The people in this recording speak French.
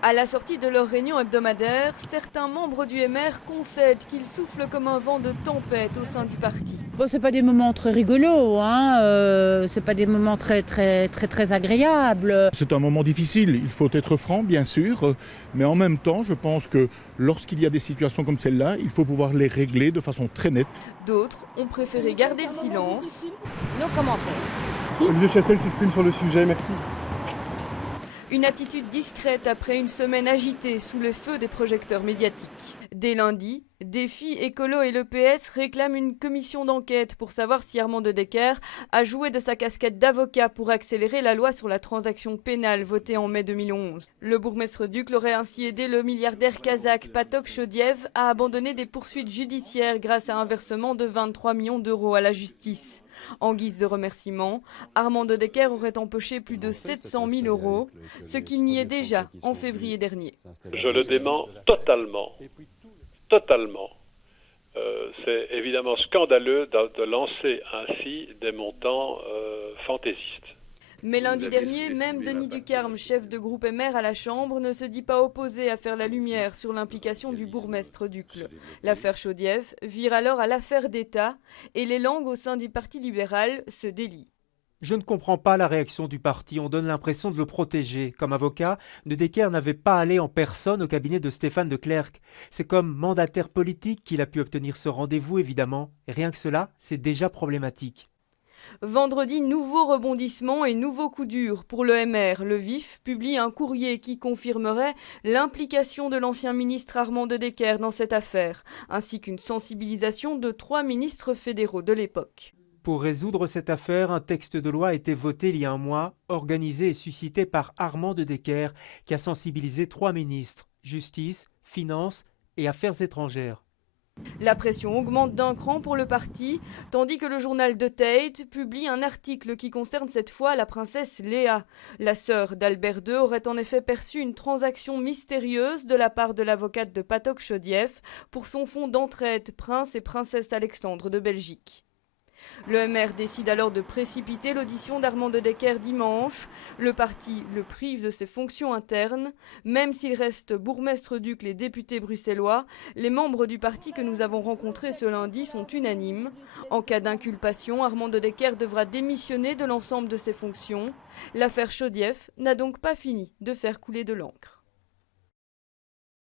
À la sortie de leur réunion hebdomadaire, certains membres du MR concèdent qu'ils soufflent comme un vent de tempête au sein du parti. Bon, c'est pas des moments très rigolos, c'est pas des moments très agréables. C'est un moment difficile, il faut être franc bien sûr, mais en même temps je pense que lorsqu'il y a des situations comme celle-là, il faut pouvoir les régler de façon très nette. D'autres ont préféré garder le silence. Nos commentaires. Olivier Chassel s'exprime sur le sujet, merci. Une attitude discrète après une semaine agitée sous le feu des projecteurs médiatiques. Dès lundi, Défi, Écolo et l'EPS réclament une commission d'enquête pour savoir si Armand de Decker a joué de sa casquette d'avocat pour accélérer la loi sur la transaction pénale votée en mai 2011. Le bourgmestre Ducle aurait ainsi aidé le milliardaire kazakh Patok Shodiev à abandonner des poursuites judiciaires grâce à un versement de 23 millions d'euros à la justice. En guise de remerciement, Armand de Decker aurait empoché plus de 700 000 euros, ce qu'il niait déjà en février dernier. Je le dément totalement. Totalement. C'est évidemment scandaleux de lancer ainsi des montants fantaisistes. Mais lundi dernier, même Denis Ducarme, chef de groupe MR à la Chambre, ne se dit pas opposé à faire la lumière sur l'implication du bourgmestre Ducle. L'affaire Shodiev vire alors à l'affaire d'État et les langues au sein du Parti libéral se délient. Je ne comprends pas la réaction du parti, on donne l'impression de le protéger. Comme avocat, de Decker n'avait pas allé en personne au cabinet de Stéphane de Klerk. C'est comme mandataire politique qu'il a pu obtenir ce rendez-vous, évidemment. Et rien que cela, c'est déjà problématique. Vendredi, nouveau rebondissement et nouveau coup dur pour le MR. Le VIF publie un courrier qui confirmerait l'implication de l'ancien ministre Armand de Decker dans cette affaire, ainsi qu'une sensibilisation de 3 ministres fédéraux de l'époque. Pour résoudre cette affaire, un texte de loi a été voté il y a un mois, organisé et suscité par Armand de Decker, qui a sensibilisé 3 ministres, Justice, Finances et Affaires étrangères. La pression augmente d'un cran pour le parti, tandis que le journal The Tate publie un article qui concerne cette fois la princesse Léa. La sœur d'Albert II aurait en effet perçu une transaction mystérieuse de la part de l'avocate de Patok Shodiev pour son fonds d'entraide Prince et Princesse Alexandre de Belgique. Le MR décide alors de précipiter l'audition d'Armand de Decker dimanche. Le parti le prive de ses fonctions internes. Même s'il reste bourgmestre Ducle et député bruxellois, les membres du parti que nous avons rencontrés ce lundi sont unanimes. En cas d'inculpation, Armand de Decker devra démissionner de l'ensemble de ses fonctions. L'affaire Shodiev n'a donc pas fini de faire couler de l'encre.